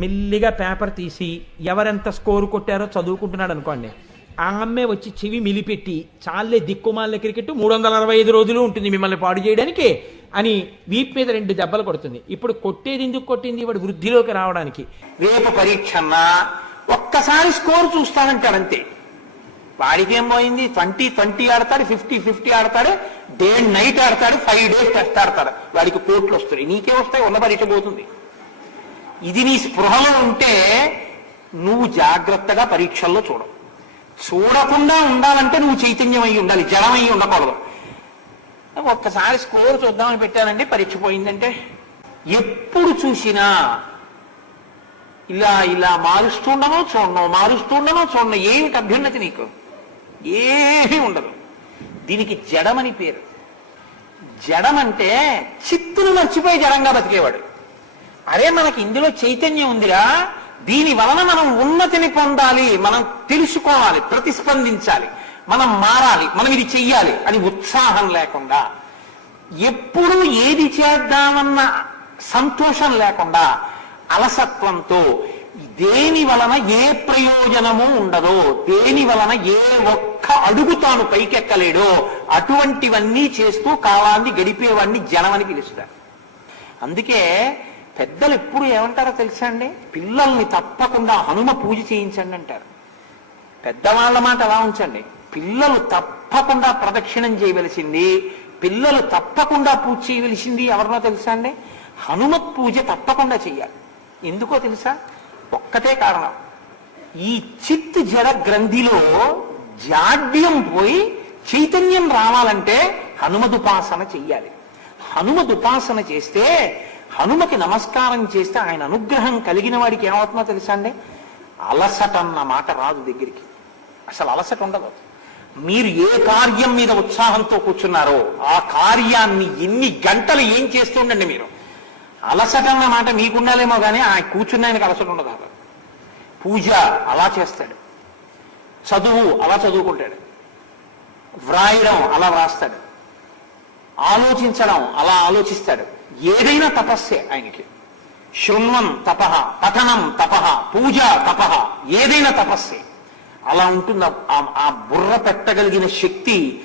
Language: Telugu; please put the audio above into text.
మెల్లిగా పేపర్ తీసి ఎవరెంత స్కోరు కొట్టారో చదువుకుంటున్నాడు అనుకోండి. ఆ అమ్మే వచ్చి చెవి మిలిపెట్టి చాలే దిక్కుమాల క్రికెట్ మూడు వందల అరవై ఐదు రోజులు ఉంటుంది మిమ్మల్ని పాడు చేయడానికి అని వీప్ మీద రెండు దెబ్బలు కొడుతుంది. ఇప్పుడు కొట్టేది ఎందుకు కొట్టింది? వాడు వృద్ధిలోకి రావడానికి. రేపు పరీక్ష అన్నా ఒక్కసారి స్కోర్ చూస్తానంటాడు అంతే. వాడికి ఏం పోయింది? ట్వంటీ ట్వంటీ ఆడతాడు ఫిఫ్టీ ఫిఫ్టీ ఆడతాడు డే నైట్ ఆడతాడు ఫైవ్ డేస్ టెస్ట్ ఆడతాడు. వాడికి కోట్లు వస్తాయి నీకే వస్తాయి ఉన్న పరీక్ష పోతుంది. ఇది నీ స్పృహలో ఉంటే నువ్వు జాగ్రత్తగా పరీక్షల్లో చూడవు చూడకుండా ఉండాలంటే నువ్వు చైతన్యం అయి ఉండాలి జలం ఉండకూడదు. ఒక్కసారి స్కోర్ చూద్దామని పెట్టానండి పరీక్ష పోయిందంటే. ఎప్పుడు చూసినా ఇలా ఇలా మారుస్తుండనో చూడను మారుస్తుండనో చూడను ఏమిటి అభ్యున్నతి నీకు? ఏమీ ఉండదు. దీనికి జడమని పేరు. జడమంటే చిత్తును మర్చిపోయి జడంగా బతికేవాడు. అరే మనకి ఇందులో చైతన్యం ఉందిరా. దీని వలన మనం ఉన్నతిని పొందాలి మనం తెలుసుకోవాలి ప్రతిస్పందించాలి మనం మారాలి మనం ఇది చెయ్యాలి అని ఉత్సాహం లేకుండా ఎప్పుడు ఏది చేద్దామన్న సంతోషం లేకుండా అలసత్వంతో దేని వలన ఏ ప్రయోజనము ఉండదో దేని వలన ఏ ఒక్క అడుగు తాను పైకెక్కలేడో అటువంటివన్నీ చేస్తూ కాలాన్ని గడిపేవాడిని జనమని పిలుస్తారు. అందుకే పెద్దలు ఎప్పుడు ఏమంటారో తెలుసా అండి? పిల్లల్ని తప్పకుండా హనుమ పూజ చేయించండి అంటారు. పెద్దవాళ్ళ మాట అలా ఉంచండి. పిల్లలు తప్పకుండా ప్రదక్షిణం చేయవలసింది పిల్లలు తప్పకుండా పూజ చేయవలసింది ఎవరినో తెలుసా అండి? హనుమత్ పూజ తప్పకుండా చెయ్యాలి. ఎందుకో తెలుసా? ఒక్కటే కారణం. ఈ చిత్ జడ గ్రంథిలో జాడ్యం పోయి చైతన్యం రావాలంటే హనుమదుపాసన చెయ్యాలి. హనుమదుపాసన చేస్తే హనుమకి నమస్కారం చేస్తే ఆయన అనుగ్రహం కలిగిన వాడికి ఏమవుతుందో తెలుసా అండి అలసట అన్న మాట రాదు దగ్గరికి. అసలు అలసట ఉండదు మీరు ఏ కార్యం మీద ఉత్సాహంతో కూర్చున్నారో ఆ కార్యాన్ని ఎన్ని గంటలు ఏం చేస్తుండండి మీరు. అలసట అన్న మాట మీకుండాలేమో కానీ ఆ కూర్చున్న ఆయనకి అలసట ఉండదు పూజ అలా చేస్తాడు. చదువు అలా చదువుకుంటాడు. వ్రాయడం అలా వ్రాస్తాడు. ఆలోచించడం అలా ఆలోచిస్తాడు. ఏదైనా తపస్సే ఆయనకి. శృణ్వం తప పఠనం తప పూజ తప ఏదైనా తపస్సే. అలా ఉంటుంది ఆ- ఆ బుర్ర పెట్టగలిగిన శక్తి